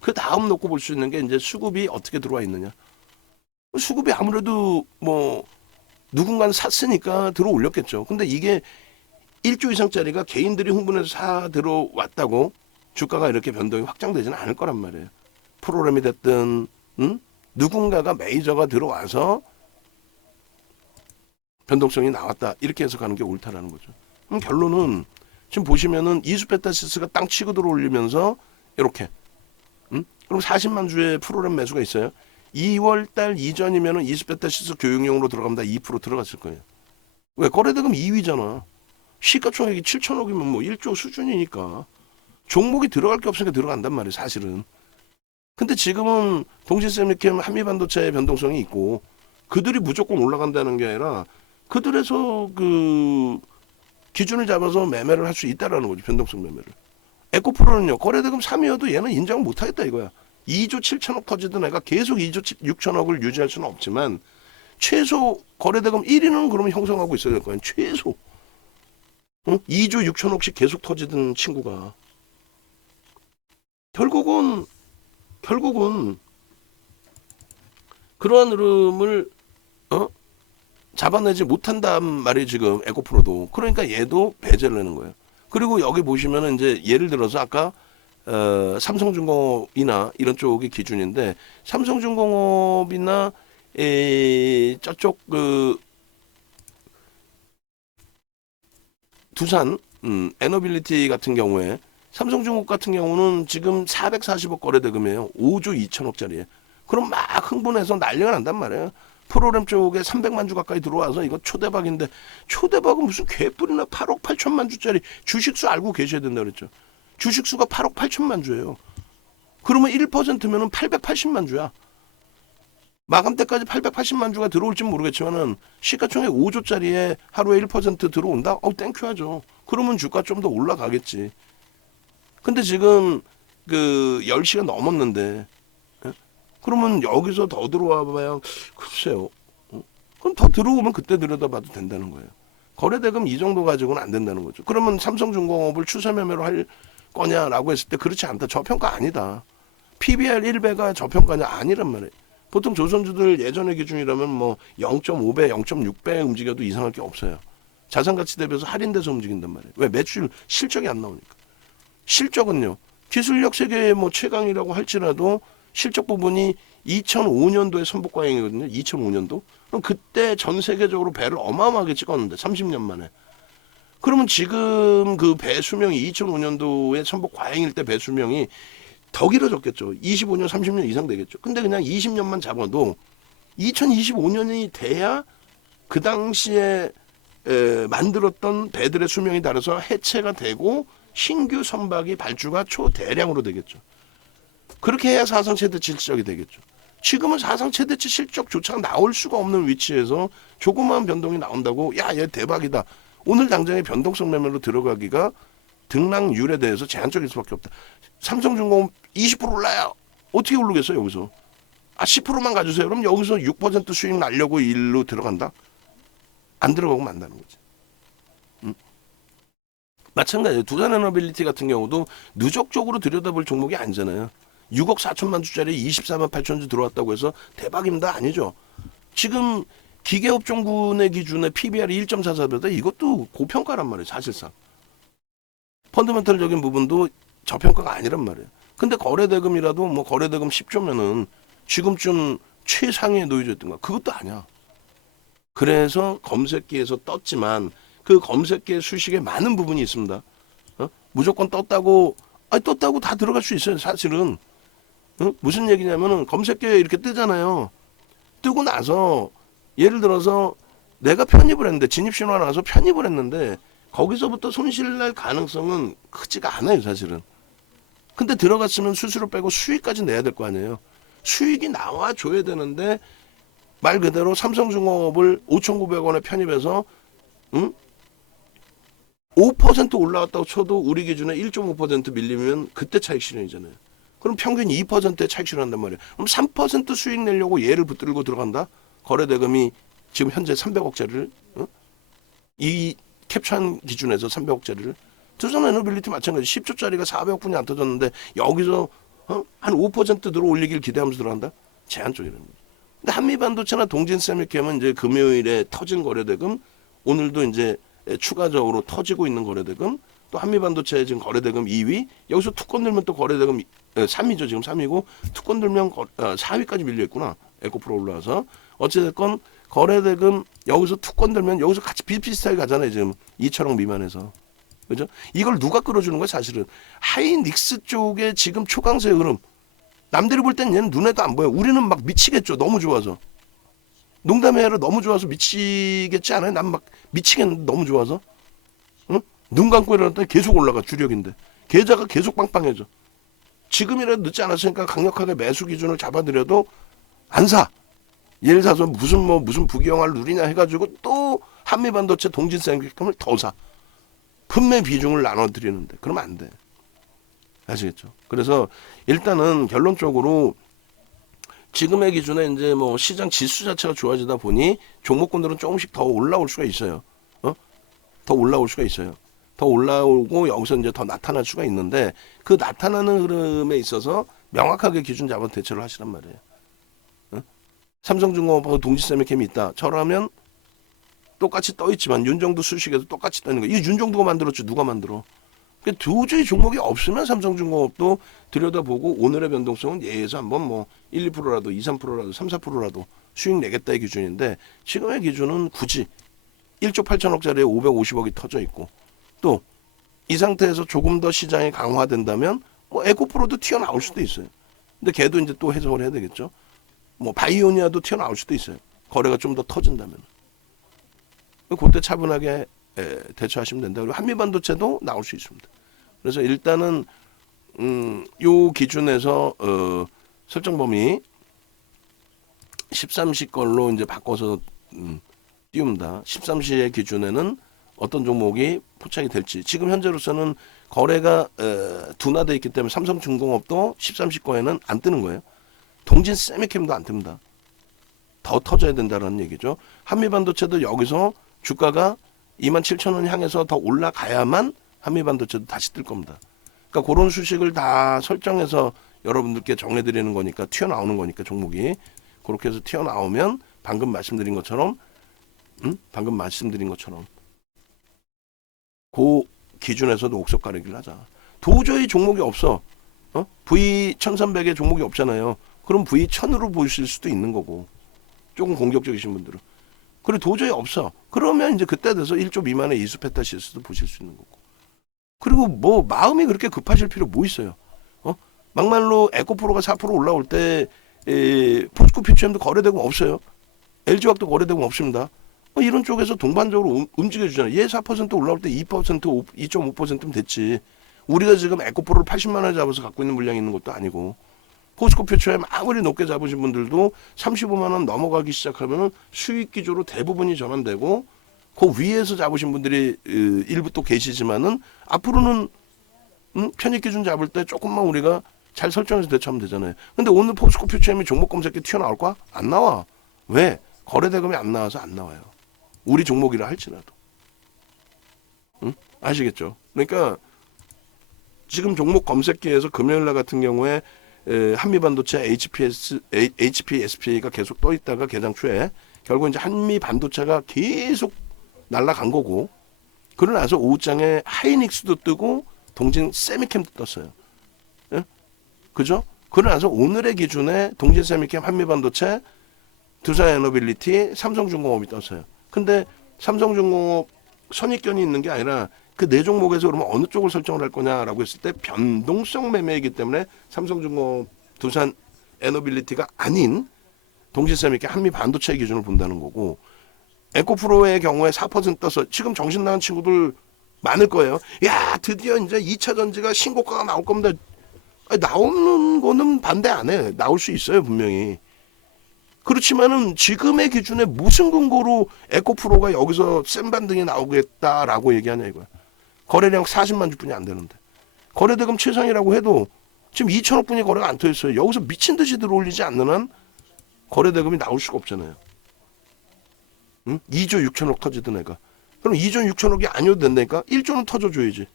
그 다음 놓고 볼 수 있는 게 이제 수급이 어떻게 들어와 있느냐. 수급이 아무래도 뭐 누군가는 샀으니까 들어 올렸겠죠. 근데 이게 1조 이상짜리가 개인들이 흥분해서 사 들어왔다고 주가가 이렇게 변동이 확장되지는 않을 거란 말이에요. 프로그램이 됐든 누군가가 메이저가 들어와서 변동성이 나왔다. 이렇게 해석하는 게 옳다라는 거죠. 그럼 결론은 지금 보시면은 이수페타시스가 땅 치고 들어올리면서 이렇게 그럼 40만 주의 프로그램 매수가 있어요. 2월 달 이전이면은 이수페타시스 교육용으로 들어갑니다. 2% 들어갔을 거예요. 왜? 거래대금 2위잖아. 시가총액이 7천억이면 뭐 1조 수준이니까 종목이 들어갈 게 없으니까 들어간단 말이에요. 사실은. 근데 지금은 동시세미캠 한미반도체의 변동성이 있고 그들이 무조건 올라간다는 게 아니라 그들에서 그 기준을 잡아서 매매를 할 수 있다라는 거죠. 변동성 매매를. 에코프로는요. 거래대금 3위여도 얘는 인정을 못하겠다 이거야. 2조 7천억 터지던 애가 계속 2조 6천억을 유지할 수는 없지만 최소 거래대금 1위는 그러면 형성하고 있어야 될 거야. 최소. 2조 6천억씩 계속 터지던 친구가 결국은 그러한 흐름을 잡아내지 못한단 말이 지금 에코프로도. 그러니까 얘도 배제를 하는 거예요. 그리고 여기 보시면은 이제 예를 들어서 아까 삼성중공업이나 이런 쪽이 기준인데 삼성중공업이나 저쪽 그 두산 에너빌리티 같은 경우에 삼성중공업 같은 경우는 지금 440억 거래대금이에요. 5조 2천억짜리에. 그럼 막 흥분해서 난리가 난단 말이에요. 프로그램 쪽에 300만 주 가까이 들어와서 이거 초대박인데 초대박은 무슨 개뿔이나 8억 8천만 주짜리 주식수 알고 계셔야 된다 그랬죠. 주식수가 8억 8천만 주예요. 그러면 1%면은 880만 주야. 마감 때까지 880만 주가 들어올지 모르겠지만은 시가총액 5조짜리에 하루에 1% 들어온다? 땡큐 하죠. 그러면 주가 좀 더 올라가겠지. 근데 지금 그 10시가 넘었는데 그러면 여기서 더 들어와 봐야 글쎄요. 그럼 더 들어오면 그때 들여다봐도 된다는 거예요. 거래대금 이 정도 가지고는 안 된다는 거죠. 그러면 삼성중공업을 추세 매매로 할 거냐라고 했을 때 그렇지 않다. 저평가 아니다. PBR 1배가 저평가냐 아니란 말이에요. 보통 조선주들 예전의 기준이라면 뭐 0.5배, 0.6배 움직여도 이상할 게 없어요. 자산가치 대비해서 할인돼서 움직인단 말이에요. 왜? 매출 실적이 안 나오니까. 실적은요. 기술력 세계 뭐 최강이라고 할지라도 실적 부분이 2005년도에 선복과잉이거든요. 2005년도. 그럼 그때 전 세계적으로 배를 어마어마하게 찍었는데 30년 만에. 그러면 지금 그 배 수명이 2005년도에 선복 과잉일 때 배 수명이 더 길어졌겠죠. 25년, 30년 이상 되겠죠. 근데 그냥 20년만 잡아도 2025년이 돼야 그 당시에 만들었던 배들의 수명이 달아서 해체가 되고 신규 선박이 발주가 초대량으로 되겠죠. 그렇게 해야 사상 최대치 실적이 되겠죠. 지금은 사상 최대치 실적조차 나올 수가 없는 위치에서 조그마한 변동이 나온다고 야, 얘 대박이다. 오늘 당장에 변동성 매매로 들어가기가 등락률에 대해서 제한적일 수밖에 없다. 삼성중공업 20% 올라요. 어떻게 오르겠어요 여기서? 10%만 가주세요. 그럼 여기서 6% 수익 날려고 일로 들어간다? 안 들어가고 만다는 거지. 마찬가지예요. 두산에너빌리티 같은 경우도 누적적으로 들여다볼 종목이 아니잖아요. 6억 4천만 주짜리 24만 8천 주 들어왔다고 해서 대박입니다. 아니죠. 지금 기계업종군의 기준에 PBR이 1.44배다. 이것도 고평가란 말이에요. 사실상. 펀더멘털적인 부분도 저평가가 아니란 말이에요. 근데 거래대금이라도 뭐 거래대금 10조면은 지금쯤 최상위에 놓여져 있던가. 그것도 아니야. 그래서 검색기에서 떴지만 그 검색기의 수식에 많은 부분이 있습니다. 무조건 떴다고 다 들어갈 수 있어요. 사실은. 무슨 얘기냐면은 검색기에 이렇게 뜨잖아요. 뜨고 나서 예를 들어서 내가 편입을 했는데 진입신호가 나와서 편입을 했는데 거기서부터 손실날 가능성은 크지가 않아요. 사실은. 근데 들어갔으면 수수료 빼고 수익까지 내야 될 거 아니에요. 수익이 나와줘야 되는데 말 그대로 삼성중공업을 5,900원에 편입해서 5% 올라왔다고 쳐도 우리 기준에 1.5% 밀리면 그때 차익 실현이잖아요. 그럼 평균 2%의 차익 실현한단 말이에요. 그럼 3% 수익 내려고 얘를 붙들고 들어간다? 거래대금이 지금 현재 300억짜리를 이 캡처한 기준에서 300억짜리를 두산에너빌리티 마찬가지 10조짜리가 400억 분이 안 터졌는데 여기서 한 5% 들어 올리길 기대하면서 들어간다? 제한적이라는 거죠. 근데 한미반도체나 동진세미캠은 이제 금요일에 터진 거래대금 오늘도 이제 추가적으로 터지고 있는 거래대금 또 한미반도체 지금 거래대금 2위 여기서 투건 들면 또 거래대금 3위죠. 지금 3위고 투건 들면 4위까지 밀려있구나. 에코프로 올라와서 어찌됐건 거래대금 여기서 툭 건들면 여기서 같이 비슷비슷하게 가잖아요. 지금 2천억 미만에서. 그죠? 이걸 누가 끌어주는 거야 사실은. 하이닉스 쪽에 지금 초강세 흐름. 남들이 볼 땐 얘는 눈에도 안 보여. 우리는 막 미치겠죠. 너무 좋아서. 농담이 아니라 너무 좋아서 미치겠지 않아요? 난 막 미치겠는데 너무 좋아서. 응? 눈 감고 일어났더니 계속 올라가 주력인데. 계좌가 계속 빵빵해져. 지금이라도 늦지 않았으니까 강력하게 매수 기준을 잡아드려도 안 사. 예를 들어서 무슨 부귀영화를 누리냐 해가지고 또 한미반도체 동진생식품을 더 사. 판매 비중을 나눠드리는데 그러면 안 돼. 아시겠죠? 그래서 일단은 결론적으로 지금의 기준에 이제 뭐 시장 지수 자체가 좋아지다 보니 종목군들은 조금씩 더 올라올 수가 있어요. 더 올라올 수가 있어요. 더 올라오고 여기서 이제 더 나타날 수가 있는데 그 나타나는 흐름에 있어서 명확하게 기준 잡아 대처를 하시란 말이에요. 삼성중공업하고 동지세미캠이 있다. 저라면 똑같이 떠 있지만 윤정도 수식에도 똑같이 떠 있는 거예요. 이 윤정도가 만들었죠. 누가 만들어? 그러니까 도저히 종목이 없으면 삼성중공업도 들여다보고 오늘의 변동성은 예에서 한번 뭐 1, 2%라도 2, 3%라도 3, 4%라도 수익 내겠다의 기준인데 지금의 기준은 굳이 1조 8천억짜리에 550억이 터져 있고 또 이 상태에서 조금 더 시장이 강화된다면 뭐 에코프로도 튀어나올 수도 있어요. 근데 걔도 이제 또 해석을 해야 되겠죠. 뭐 바이오니아도 튀어나올 수도 있어요. 거래가 좀 더 터진다면. 그때 차분하게 대처하시면 된다. 그리고 한미반도체도 나올 수 있습니다. 그래서 일단은 요 기준에서 설정 범위 13시 걸로 이제 바꿔서 띄웁니다. 13시의 기준에는 어떤 종목이 포착이 될지. 지금 현재로서는 거래가 둔화되어 있기 때문에 삼성중공업도 13시 거에는 안 뜨는 거예요. 동진 세미캠도 안 뜹니다. 더 터져야 된다는 얘기죠. 한미반도체도 여기서 주가가 27,000원 향해서 더 올라가야만 한미반도체도 다시 뜰 겁니다. 그러니까 그런 수식을 다 설정해서 여러분들께 정해드리는 거니까 튀어나오는 거니까 종목이 그렇게 해서 튀어나오면 방금 말씀드린 것처럼 그 기준에서도 옥석 가리기를 하자. 도저히 종목이 없어. V1300에 종목이 없잖아요. 그럼 V1000으로 보실 수도 있는 거고 조금 공격적이신 분들은 그리고 도저히 없어. 그러면 이제 그때 돼서 1조 미만의 이수페타시스도 보실 수 있는 거고 그리고 뭐 마음이 그렇게 급하실 필요 뭐 있어요. 막말로 에코프로가 4% 올라올 때 포스코 퓨처엠도 거래되고 없어요. LG화학도 거래되고 없습니다. 이런 쪽에서 동반적으로 움직여주잖아요. 얘 4% 올라올 때 2%, 2.5%면 됐지. 우리가 지금 에코프로를 80만 원에 잡아서 갖고 있는 물량이 있는 것도 아니고 포스코 퓨처엠 아무리 높게 잡으신 분들도 35만 원 넘어가기 시작하면 수익 기조로 대부분이 전환되고 그 위에서 잡으신 분들이 일부 또 계시지만은 앞으로는 편입 기준 잡을 때 조금만 우리가 잘 설정해서 대처하면 되잖아요. 근데 오늘 포스코 퓨처엠이 종목 검색에 튀어나올까? 안 나와. 왜? 거래 대금이 안 나와서 안 나와요. 우리 종목이라 할지라도. 아시겠죠? 그러니까 지금 종목 검색기에서 금요일날 같은 경우에 한미반도체 HPSP가 계속 떠 있다가 개장 초에 결국 이제 한미반도체가 계속 날아간 거고 그러고 나서 오후장에 하이닉스도 뜨고 동진 세미캠도 떴어요. 예? 그죠? 그러고 나서 오늘의 기준에 동진 세미캠 한미반도체 두산에너빌리티 삼성중공업이 떴어요. 근데 삼성중공업 선입견이 있는 게 아니라 그 네 종목에서 그러면 어느 쪽을 설정을 할 거냐라고 했을 때 변동성 매매이기 때문에 삼성중공업 두산에너빌리티가 아닌 동시세미케 한미반도체 기준을 본다는 거고 에코프로의 경우에 4% 떠서 지금 정신 나간 친구들 많을 거예요. 야 드디어 이제 2차 전지가 신고가가 나올 겁니다. 아니, 나오는 거는 반대 안 해. 나올 수 있어요 분명히. 그렇지만은 지금의 기준에 무슨 근거로 에코프로가 여기서 센 반등이 나오겠다라고 얘기하냐 이거야. 거래량 40만 주뿐이 안 되는데. 거래대금 최상이라고 해도 지금 2천억 분이 거래가 안 터졌어요. 여기서 미친 듯이 들어올리지 않는 한 거래대금이 나올 수가 없잖아요. 2조 6천억 터지던 애가. 그럼 2조 6천억이 아니어도 된다니까? 1조는 터져줘야지.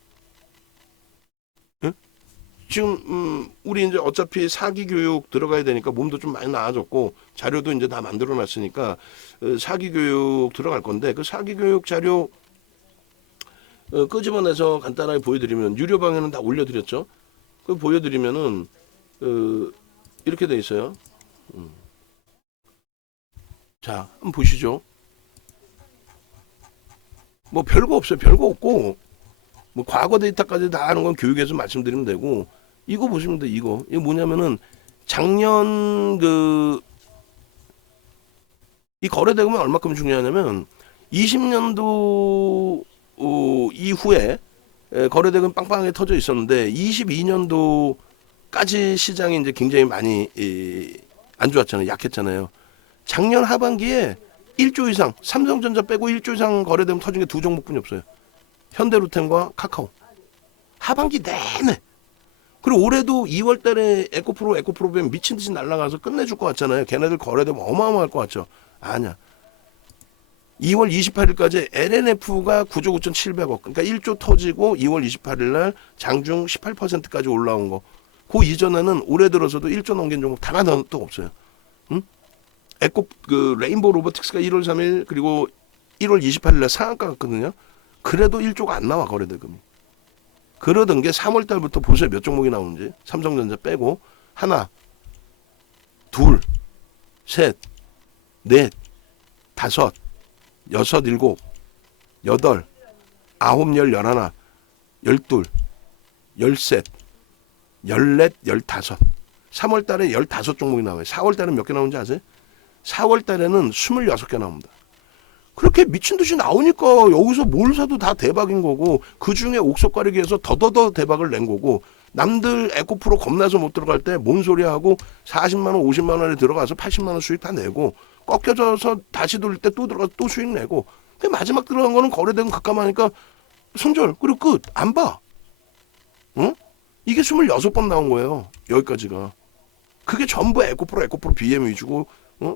지금 우리 이제 어차피 사기 교육 들어가야 되니까 몸도 좀 많이 나아졌고 자료도 이제 다 만들어 놨으니까 사기 교육 들어갈 건데 그 사기 교육 자료 끄집어내서 간단하게 보여드리면 유료 방에는 다 올려드렸죠. 그 보여드리면은 이렇게 돼 있어요. 자, 한번 보시죠. 뭐 별거 없어요. 별거 없고 뭐 과거 데이터까지 다 아는 건 교육에서 말씀드리면 되고 이거 보시면 돼. 이거 뭐냐면은 작년 이 거래 대금이 얼마큼 중요하냐면 20년도 이후에 거래 대금 빵빵하게 터져 있었는데 22년도까지 시장이 이제 굉장히 많이 안 좋았잖아요. 약했잖아요. 작년 하반기에 1조 이상 삼성전자 빼고 1조 이상 거래 대금 터진 게 두 종목뿐이 없어요. 현대로템과 카카오. 하반기 내내. 그리고 올해도 2월 달에 에코프로벤 미친 듯이 날아가서 끝내줄 것 같잖아요. 걔네들 거래되면 어마어마할 것 같죠. 아니야. 2월 28일까지 LNF가 9조 9,700억. 그러니까 1조 터지고 2월 28일 날 장중 18%까지 올라온 거. 그 이전에는 올해 들어서도 1조 넘긴 종목 단 하나도 없어요. 응? 레인보우 로보틱스가 1월 3일 그리고 1월 28일 날 상한가 갔거든요. 그래도 1조가 안 나와 거래대금이. 그러던 게 3월 달부터 보세요. 몇 종목이 나오는지. 삼성전자 빼고 하나, 둘, 셋, 넷, 다섯, 여섯, 일곱, 여덟, 아홉, 열, 열하나, 열둘, 열셋, 열넷, 열다섯. 3월 달에 15종목이 나와요. 4월 달에 몇 개 나오는지 아세요? 4월 달에는 26개 나옵니다. 그렇게 미친 듯이 나오니까 여기서 뭘 사도 다 대박인 거고 그 중에 옥석 가리기 해서 더더더 대박을 낸 거고 남들 에코프로 겁나서 못 들어갈 때 뭔 소리 하고 40만 원, 50만 원에 들어가서 80만 원 수익 다 내고 꺾여져서 다시 돌릴 때 또 들어가서 또 수익 내고 근데 마지막 들어간 거는 거래대금 갑감하니까 손절 그리고 끝 안 봐. 응? 이게 26번 나온 거예요. 여기까지가. 그게 전부 에코프로 BM 위주고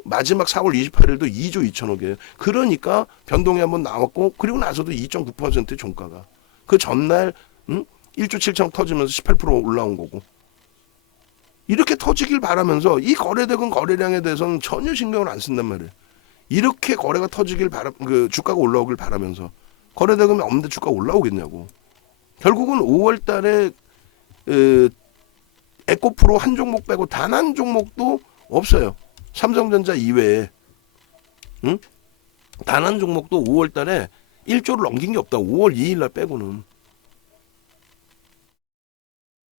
마지막 4월 28일도 2조 2천억이에요. 그러니까 변동이 한번 나왔고 그리고 나서도 2.9% 종가가. 그 전날 1조 7천억 터지면서 18% 올라온 거고. 이렇게 터지길 바라면서 이 거래대금 거래량에 대해서는 전혀 신경을 안 쓴단 말이에요. 이렇게 거래가 터지길 주가가 올라오길 바라면서 거래대금이 없는데 주가 올라오겠냐고. 결국은 5월 달에 에코프로 한 종목 빼고 단 한 종목도 없어요. 삼성전자 이외에 단 한 종목도 5월 달에 1조를 넘긴 게 없다. 5월 2일 날 빼고는.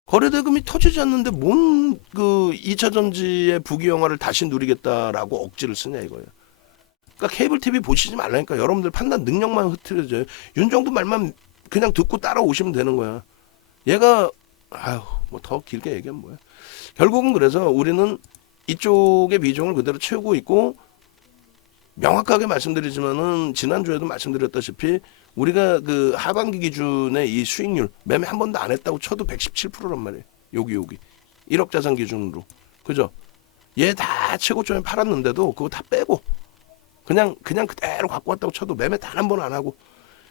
거래대금이 터지지 않는데 뭔 2차 전지의 부귀영화를 다시 누리겠다라고 억지를 쓰냐 이거예요. 그러니까 케이블 TV 보시지 말라니까. 여러분들 판단 능력만 흐트러져요. 윤정도 말만 그냥 듣고 따라오시면 되는 거야. 얘가 뭐 더 길게 얘기하면 뭐야. 결국은 그래서 우리는 이쪽의 비중을 그대로 채우고 있고 명확하게 말씀드리지만은 지난주에도 말씀드렸다시피 우리가 그 하반기 기준의 이 수익률 매매 한 번도 안 했다고 쳐도 117%란 말이에요. 여기 1억 자산 기준으로. 그죠? 얘 다 최고점에 팔았는데도 그거 다 빼고 그냥 그대로 갖고 왔다고 쳐도 매매 단 한 번 안 하고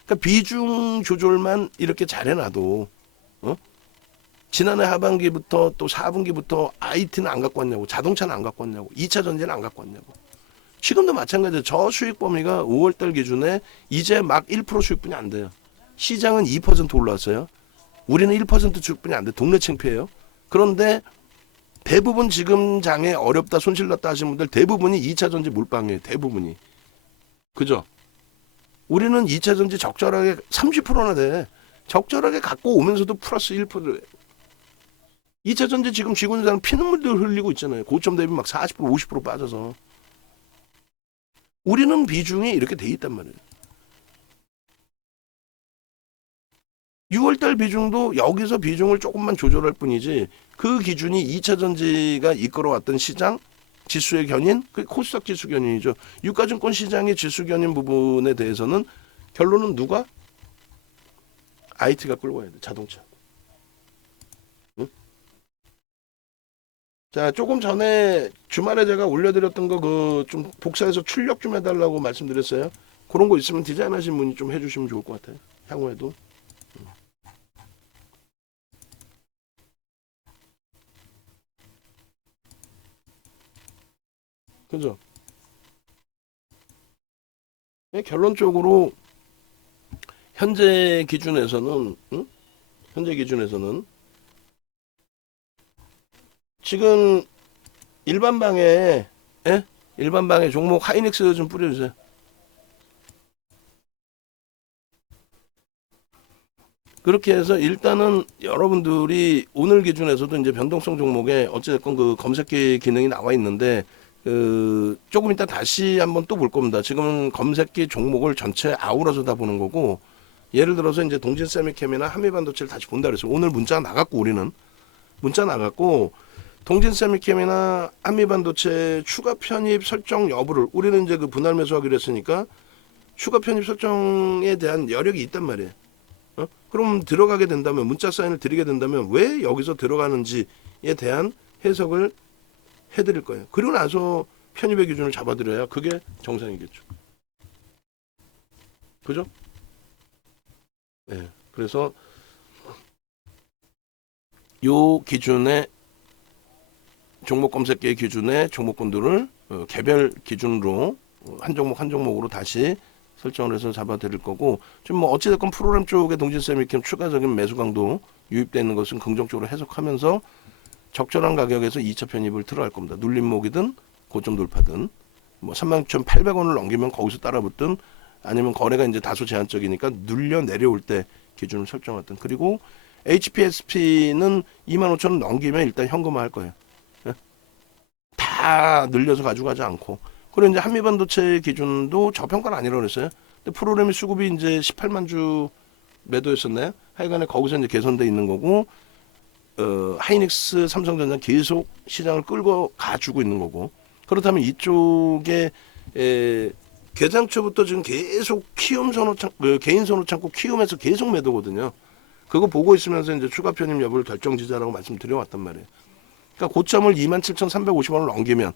그러니까 비중 조절만 이렇게 잘 해놔도 지난해 하반기부터 또 4분기부터 IT는 안 갖고 왔냐고 자동차는 안 갖고 왔냐고 2차 전지는 안 갖고 왔냐고 지금도 마찬가지예요. 저 수익 범위가 5월달 기준에 이제 막 1% 수익분이 안 돼요. 시장은 2% 올랐어요. 우리는 1% 수익분이 안 돼. 동네 창피해요. 그런데 대부분 지금 장에 어렵다 손실났다 하시는 분들 대부분이 2차 전지 몰빵이에요. 대부분이. 그죠? 우리는 2차 전지 적절하게 30%나 돼. 적절하게 갖고 오면서도 플러스 1%. 2차 전지 지금 지구인상 피눈물도 흘리고 있잖아요. 고점 대비 막 40% 50% 빠져서. 우리는 비중이 이렇게 돼 있단 말이에요. 6월달 비중도 여기서 비중을 조금만 조절할 뿐이지 그 기준이 2차 전지가 이끌어왔던 시장 지수의 견인, 그 코스닥 지수 견인이죠. 유가증권 시장의 지수 견인 부분에 대해서는 결론은 누가? IT가 끌고 와야 돼. 자동차. 응? 자, 조금 전에 주말에 제가 올려드렸던 거 그 좀 복사해서 출력 좀 해달라고 말씀드렸어요. 그런 거 있으면 디자인하신 분이 좀 해주시면 좋을 것 같아요. 향후에도. 그죠? 결론적으로 현재 기준에서는 현재 기준에서는 지금 일반 방에 일반 방에 종목 하이닉스 좀 뿌려주세요. 그렇게 해서 일단은 여러분들이 오늘 기준에서도 이제 변동성 종목에 어찌됐건 그 검색기 기능이 나와 있는데 그 조금 이따 다시 한번 또 볼 겁니다. 지금은 검색기 종목을 전체 아우러서 다 보는 거고 예를 들어서 이제 동진 세미캠이나 한미반도체를 다시 본다 그래서 오늘 문자 나갔고 우리는 문자 나갔고 동진 세미캠이나 한미반도체 추가 편입 설정 여부를 우리는 이제 그 분할 매수하기로 했으니까 추가 편입 설정에 대한 여력이 있단 말이에요. 그럼 들어가게 된다면 문자 사인을 드리게 된다면 왜 여기서 들어가는지에 대한 해석을 해드릴 거예요. 그리고 나서 편입의 기준을 잡아드려야 그게 정상이겠죠. 그죠? 네. 그래서 요 기준의 종목 검색계 기준의 종목군들을 개별 기준으로 한 종목 한 종목으로 다시 설정을 해서 잡아드릴 거고 지금 뭐 어찌됐건 프로그램 쪽에 동진세미캠 추가적인 매수 강도 유입되는 것은 긍정적으로 해석하면서 적절한 가격에서 2차 편입을 들어갈 겁니다. 눌림목이든 고점 돌파든 뭐 36,800원을 넘기면 거기서 따라붙든 아니면 거래가 이제 다소 제한적이니까 눌려 내려올 때 기준을 설정하든 그리고 HPSP는 25,000원 넘기면 일단 현금화할 거예요. 다 늘려서 가져가지 않고 그리고 이제 한미반도체 기준도 저평가는 아니라고 그랬어요. 근데 프로그램 수급이 이제 18만 주 매도였었나요? 하여간에 거기서 이제 개선돼 있는 거고 하이닉스, 삼성전자 계속 시장을 끌고 가주고 있는 거고 그렇다면 이쪽에 개장초부터 지금 계속 키움 선호 창 개인 선호 창고 키움에서 계속 매도거든요. 그거 보고 있으면서 이제 추가 편입 여부를 결정지자라고 말씀드려왔단 말이에요. 그러니까 고점을 27,350원을 넘기면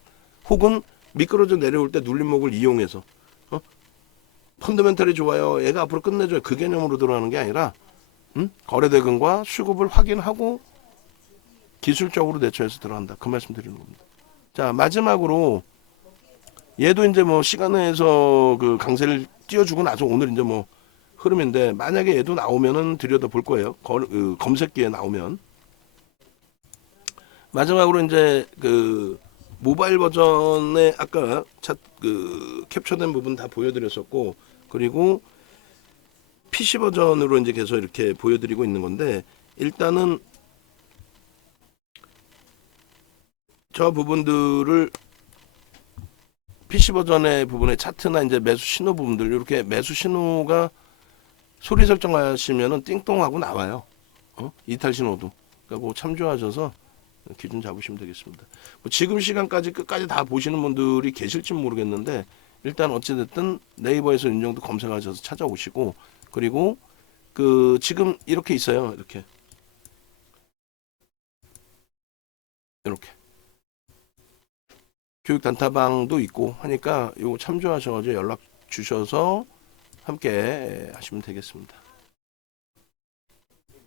혹은 미끄러져 내려올 때 눌림목을 이용해서 펀더멘털이 좋아요. 얘가 앞으로 끝내줘요. 그 개념으로 들어가는 게 아니라 거래대금과 수급을 확인하고 기술적으로 대처해서 들어간다. 그 말씀 드리는 겁니다. 자 마지막으로 얘도 이제 뭐 시간에서 그 강세를 띄워주고 나서 오늘 이제 뭐 흐름인데 만약에 얘도 나오면은 들여다 볼 거예요. 검색기에 나오면 마지막으로 이제 그 모바일 버전에 아까 그 캡처된 부분 다 보여드렸었고 그리고 PC 버전으로 이제 계속 이렇게 보여드리고 있는 건데 일단은 저 부분들을 PC 버전의 부분의 차트나 이제 매수 신호 부분들 이렇게 매수 신호가 소리 설정하시면은 띵동하고 나와요. 이탈 신호도. 그러니까 그거 참조하셔서 기준 잡으시면 되겠습니다. 뭐 지금 시간까지 끝까지 다 보시는 분들이 계실지 모르겠는데 일단 어찌됐든 네이버에서 윤정도 검색하셔서 찾아오시고 그리고 그 지금 이렇게 있어요. 이렇게 교육 단타방도 있고 하니까 이거 참조하셔서 연락 주셔서 함께 하시면 되겠습니다.